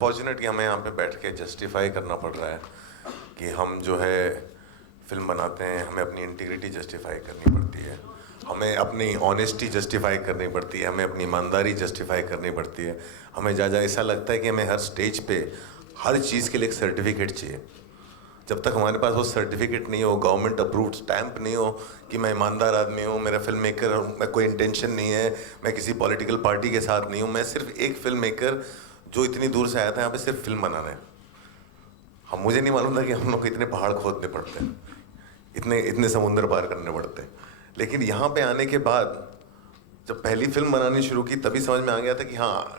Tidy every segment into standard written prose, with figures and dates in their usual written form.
Fortunate कि हमें यहाँ पे बैठ के जस्टिफाई करना पड़ रहा है कि हम जो है फिल्म बनाते हैं, हमें अपनी इंटीग्रिटी जस्टिफाई करनी पड़ती है, हमें अपनी ऑनेस्टी जस्टिफाई करनी पड़ती है, हमें अपनी ईमानदारी जस्टिफाई करनी पड़ती है। हमें ज़्यादा ऐसा लगता है कि हमें हर स्टेज पे हर चीज़ के लिए एक सर्टिफिकेट चाहिए। जब तक हमारे पास वो सर्टिफिकेट नहीं हो, गवर्नमेंट अप्रूव्ड स्टैंप नहीं हो कि मैं ईमानदार आदमी हूँ, मेरा फिल्म मेकर हूँ, मैं कोई इंटेंशन नहीं है, मैं किसी पॉलिटिकल पार्टी के साथ नहीं हूँ, मैं सिर्फ एक फिल्म मेकर जो इतनी दूर से आया था यहाँ पे सिर्फ फिल्म बनाना है। हम मुझे नहीं मालूम था कि हम लोग को इतने पहाड़ खोदने पड़ते हैं, इतने इतने समुंदर पार करने पड़ते हैं। लेकिन यहाँ पे आने के बाद जब पहली फिल्म बनानी शुरू की तभी समझ में आ गया था कि हाँ,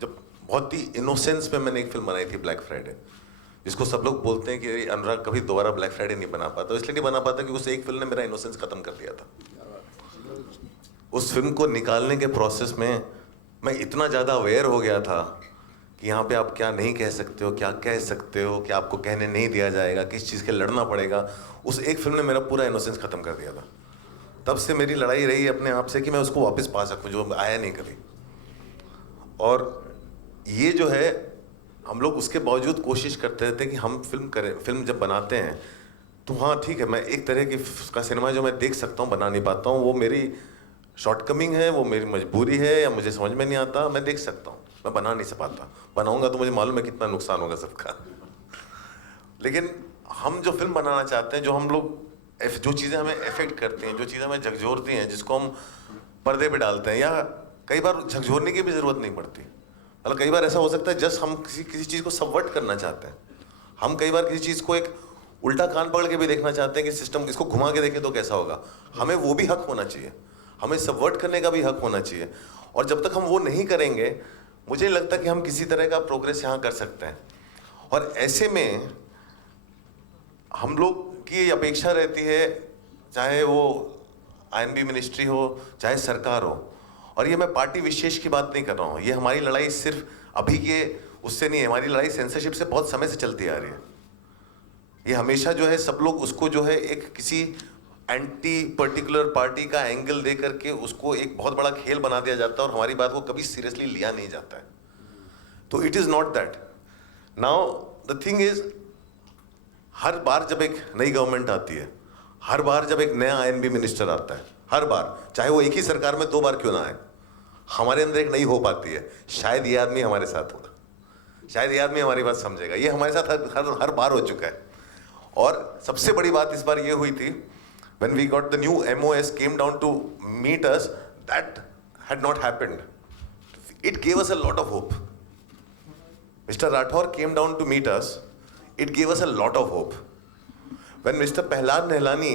जब बहुत ही इनोसेंस में मैंने एक फिल्म बनाई थी ब्लैक फ्राइडे, जिसको सब लोग बोलते हैं कि अनुराग कभी दोबारा ब्लैक फ्राइडे नहीं बना पाता। इसलिए नहीं बना पाता कि उस एक फिल्म ने मेरा इनोसेंस खत्म कर दिया था। उस फिल्म को निकालने के प्रोसेस में मैं इतना ज़्यादा अवेयर हो गया था कि यहाँ पे आप क्या नहीं कह सकते हो, क्या कह सकते हो, क्या आपको कहने नहीं दिया जाएगा, किस चीज़ के लड़ना पड़ेगा। उस एक फिल्म ने मेरा पूरा इनोसेंस ख़त्म कर दिया था। तब से मेरी लड़ाई रही अपने आप से कि मैं उसको वापस पा सकूं, जो आया नहीं कभी। और ये जो है, हम लोग उसके बावजूद कोशिश करते रहते हैं कि हम फिल्म करें। फिल्म जब बनाते हैं तो हाँ ठीक है, मैं एक तरह की का सिनेमा जो मैं देख सकता हूँ, बना नहीं पाता हूँ, वो मेरी शॉर्टकमिंग है, वो मेरी मजबूरी है, या मुझे समझ में नहीं आता, मैं देख सकता हूँ, मैं बना नहीं पाता। बनाऊंगा तो मुझे मालूम है कितना नुकसान होगा सबका। लेकिन हम जो फिल्म बनाना चाहते हैं, जो हम लोग जो चीज़ें हमें अफेक्ट करती हैं, जो चीज़ें हमें झकझोरती हैं, जिसको हम पर्दे पे डालते हैं, या कई बार झकझोरने की भी ज़रूरत नहीं पड़ती। मतलब कई बार ऐसा हो सकता है जस्ट हम किसी चीज़ को सबवर्ट करना चाहते हैं। हम कई बार किसी चीज़ को एक उल्टा कान पकड़ के भी देखना चाहते हैं कि सिस्टम इसको घुमा के देखें तो कैसा होगा। हमें वो भी हक होना चाहिए, हमें सबवर्ट करने का भी हक होना चाहिए। और जब तक हम वो नहीं करेंगे, मुझे नहीं लगता कि हम किसी तरह का प्रोग्रेस यहाँ कर सकते हैं। और ऐसे में हम लोग की अपेक्षा रहती है, चाहे वो आईएनबी मिनिस्ट्री हो, चाहे सरकार हो, और ये मैं पार्टी विशेष की बात नहीं कर रहा हूँ, ये हमारी लड़ाई सिर्फ अभी के उससे नहीं है, हमारी लड़ाई सेंसरशिप से बहुत समय से चलती आ रही है। ये हमेशा जो है सब लोग उसको जो है एक किसी एंटी पर्टिकुलर पार्टी का एंगल दे करके उसको एक बहुत बड़ा खेल बना दिया जाता है, और हमारी बात को कभी सीरियसली लिया नहीं जाता है। तो it is not that. Now the thing is, हर बार जब एक नई गवर्नमेंट आती है, हर बार जब एक नया आईएनबी मिनिस्टर आता है, हर बार, चाहे वो एक ही सरकार में 2 बार क्यों ना आए, हमारे अंदर एक नई होप आती है, शायद ये आदमी हमारे साथ होगा, शायद ये आदमी हमारी बात समझेगा। ये हमारे साथ हर बार हो चुका है। और सबसे बड़ी बात इस बार ये हुई थी, when we got the new MOS came down to meet us, that had not happened. It gave us a lot of hope. Mr. Rathore came down to meet us. It gave us a lot of hope. When Mr. Prahlad Nehlani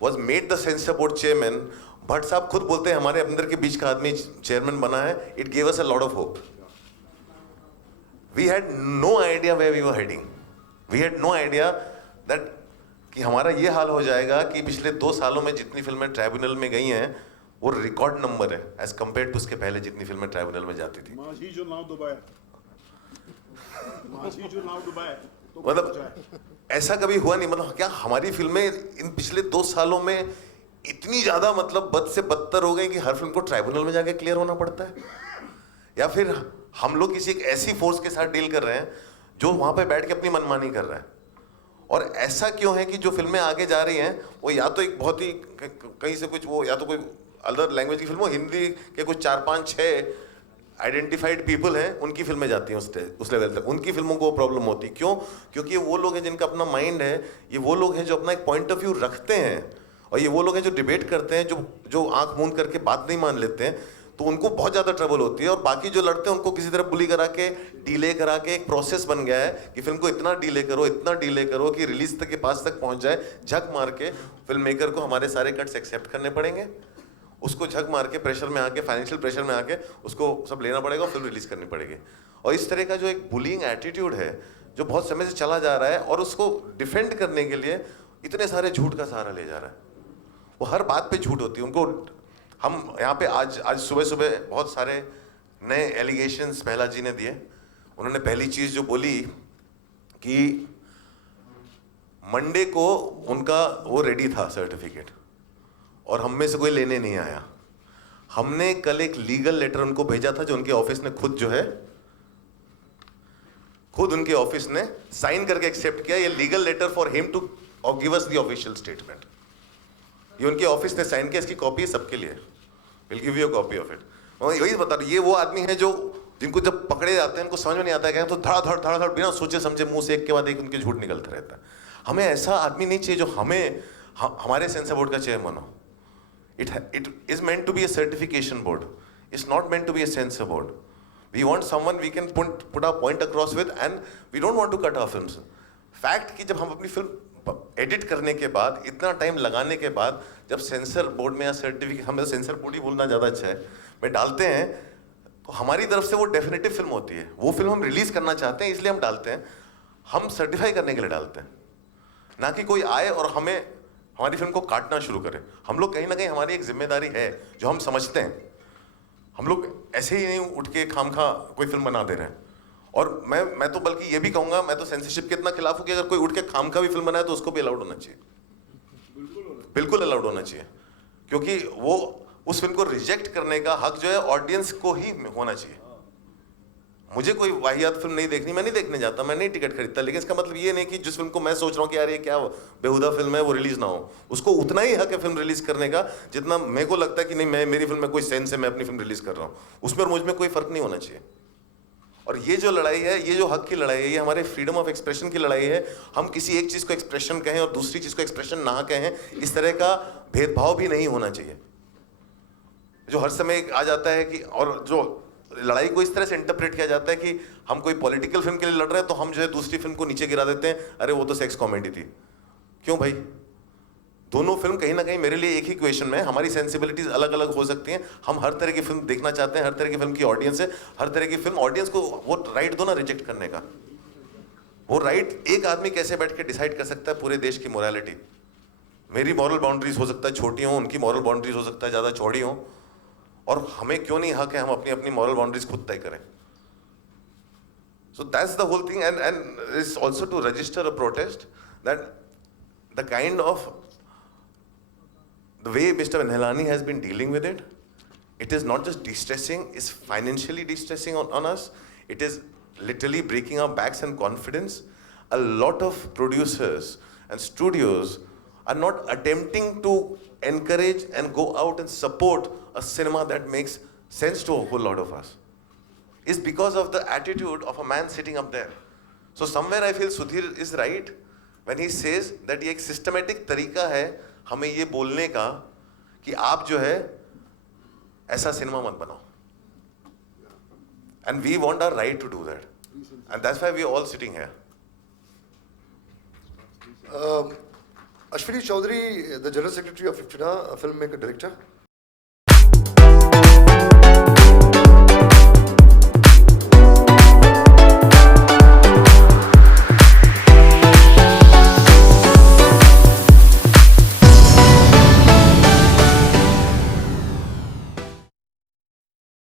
was made the censor board chairman, Bhatt साहब खुद बोलते हैं हमारे अंदर के बीच का आदमी chairman बना है, it gave us a lot of hope. We had no idea where we were heading. We had no idea that कि हमारा ये हाल हो जाएगा कि पिछले 2 सालों में जितनी फिल्में ट्राइब्यूनल में गई हैं वो रिकॉर्ड नंबर है एज कम्पेयर टू उसके पहले जितनी फिल्में ट्राइब्यूनल में जाती थी। मतलब ऐसा कभी हुआ नहीं। मतलब क्या हमारी फिल्में इन पिछले 2 सालों में इतनी ज्यादा मतलब बद से बदतर हो गई कि हर फिल्म को ट्राइब्यूनल में जाके क्लियर होना पड़ता है, या फिर हम लोग किसी एक ऐसी फोर्स के साथ डील कर रहे हैं जो वहां पे बैठ के अपनी मनमानी कर रहा है। और ऐसा क्यों है कि जो फिल्में आगे जा रही हैं वो या तो एक बहुत ही कहीं से कुछ वो या तो कोई अदर लैंग्वेज की फिल्म हो, हिंदी के कुछ 4-5-6 आइडेंटिफाइड पीपल हैं उनकी फिल्में जाती हैं उस लेवल तक, उनकी फिल्मों को प्रॉब्लम होती। क्यों? क्योंकि ये वो लोग हैं जिनका अपना माइंड है, ये वो लोग हैं जो अपना एक पॉइंट ऑफ व्यू रखते हैं, और ये वो लोग हैं जो डिबेट करते हैं, जो आंख मूंद करके बात नहीं मान लेते हैं, तो उनको बहुत ज़्यादा ट्रबल होती है। और बाकी जो लड़ते हैं उनको किसी तरह बुली करा के, डीले करा के, एक प्रोसेस बन गया है कि फिल्म को इतना डीले करो कि रिलीज तक के पास तक पहुंच जाए। झक मार के फिल्म मेकर को हमारे सारे कट्स एक्सेप्ट करने पड़ेंगे, उसको झक मार के प्रेशर में आके, फाइनेंशियल प्रेशर में आके उसको सब लेना पड़ेगा और फिल्म रिलीज करनी पड़ेगी। और इस तरह का जो एक बुलिंग एटीट्यूड है जो बहुत समय से चला जा रहा है, और उसको डिफेंड करने के लिए इतने सारे झूठ का सहारा ले जा रहा है। वो हर बात पे झूठ होती है। उनको हम यहाँ पे आज सुबह बहुत सारे नए एलिगेशंस पहला जी ने दिए। उन्होंने पहली चीज़ जो बोली कि मंडे को उनका वो रेडी था सर्टिफिकेट, और हम में से कोई लेने नहीं आया। हमने कल एक लीगल लेटर उनको भेजा था जो उनके ऑफिस ने खुद जो है खुद उनके ऑफिस ने साइन करके एक्सेप्ट किया, ये legal letter for him to give us the official statement. ये उनके ऑफिस ने साइन किया, इसकी कॉपी है सबके लिए, will give you a copy of it. मैं यही बता रहा, ये वो आदमी है जो जिनको जब पकड़े जाते हैं उनको समझ में नहीं आता है क्या, तो धड़ बिना सोचे समझे मुंह से एक के बाद एक उनके झूठ निकलता रहता है। हमें ऐसा आदमी नहीं चाहिए जो हमारे सेंसर बोर्ड का चेयरमैन हो। It is meant to be a certification board. It's not meant to be a censor board. We want someone we can put our point across with, and we don't want to cut our films. Fact कि जब हम अपनी film edit करने के बाद, इतना time लगाने के बाद, जब सेंसर बोर्ड में या सर्टिफिकेट, हमें सेंसर बोर्ड ही बोलना ज़्यादा अच्छा है, में डालते हैं तो हमारी तरफ से वो डेफिनेटिव फिल्म होती है। वो फिल्म हम रिलीज करना चाहते हैं इसलिए हम डालते हैं, हम सर्टिफाई करने के लिए डालते हैं, ना कि कोई आए और हमें हमारी फिल्म को काटना शुरू करें। हम लोग कहीं ना कहीं, हमारी एक जिम्मेदारी है जो हम समझते हैं, हम लोग ऐसे ही नहीं उठ के खामखा कोई फिल्म बना दे रहे हैं। और मैं तो बल्कि ये भी कहूँगा, मैं तो सेंसरशिप के इतना खिलाफ हूँ कि अगर कोई उठ के खामखा भी फिल्म बनाए तो उसको भी अलाउड होना चाहिए, बिल्कुल अलाउड होना चाहिए, क्योंकि वो उस फिल्म को रिजेक्ट करने का हक जो है ऑडियंस को ही होना चाहिए। मुझे कोई वाहियात फिल्म नहीं देखनी, मैं नहीं देखने जाता, मैं नहीं टिकट खरीदता, लेकिन इसका मतलब ये नहीं कि जिस फिल्म को मैं सोच रहा हूँ कि यार ये क्या बेहुदा फिल्म है वो रिलीज ना हो, उसको उतना ही हक है फिल्म रिलीज करने का जितना मेरे को लगता है कि नहीं, मेरी फिल्म में कोई सेंस है, मैं अपनी फिल्म रिलीज कर रहा हूँ, उसमें और मुझ में कोई फर्क नहीं होना चाहिए। और ये जो लड़ाई है, ये जो हक की लड़ाई है, ये हमारे फ्रीडम ऑफ एक्सप्रेशन की लड़ाई है। हम किसी एक चीज़ को एक्सप्रेशन कहें और दूसरी चीज़ को एक्सप्रेशन ना कहें, इस तरह का भेदभाव भी नहीं होना चाहिए जो हर समय आ जाता है कि, और जो लड़ाई को इस तरह से इंटरप्रेट किया जाता है कि हम कोई पॉलिटिकल फिल्म के लिए लड़ रहे हैं तो हम जो है दूसरी फिल्म को नीचे गिरा देते हैं, अरे वो तो सेक्स कॉमेडी थी। क्यों भाई, दोनों फिल्म कहीं ना कहीं मेरे लिए एक ही क्वेश्चन में, हमारी सेंसिबिलिटीज अलग अलग हो सकती हैं, हम हर तरह की फिल्म देखना चाहते हैं, हर तरह की फिल्म की ऑडियंस है, हर तरह की फिल्म ऑडियंस को वो राइट दो ना रिजेक्ट करने का। वो राइट एक आदमी कैसे बैठ के डिसाइड कर सकता है पूरे देश की मोरालिटी? मेरी मॉरल बाउंड्रीज हो सकता है छोटी हो, उनकी मॉरल बाउंड्रीज हो सकता है ज़्यादा चौड़ी हो, और हमें क्यों नहीं हक है हम अपनी अपनी मॉरल बाउंड्रीज खुद तय करें? So that's the whole thing, and it's also to register a protest that the kind of the way Mr. Nehlani has been dealing with it, it is not just distressing, it's financially distressing on us. It is literally breaking our backs and confidence. A lot of producers and studios are not attempting to encourage and go out and support a cinema that makes sense to a whole lot of us. Is because of the attitude of a man sitting up there. So somewhere I feel Sudhir is right when he says that ये एक systematic तरीका है हमें ये बोलने का कि आप जो है ऐसा सिनेमा मत बनाओ. And we want our right to do that. And that's why we are all sitting here. Ashwini Chaudhary, the General Secretary of IFFINA, a filmmaker director.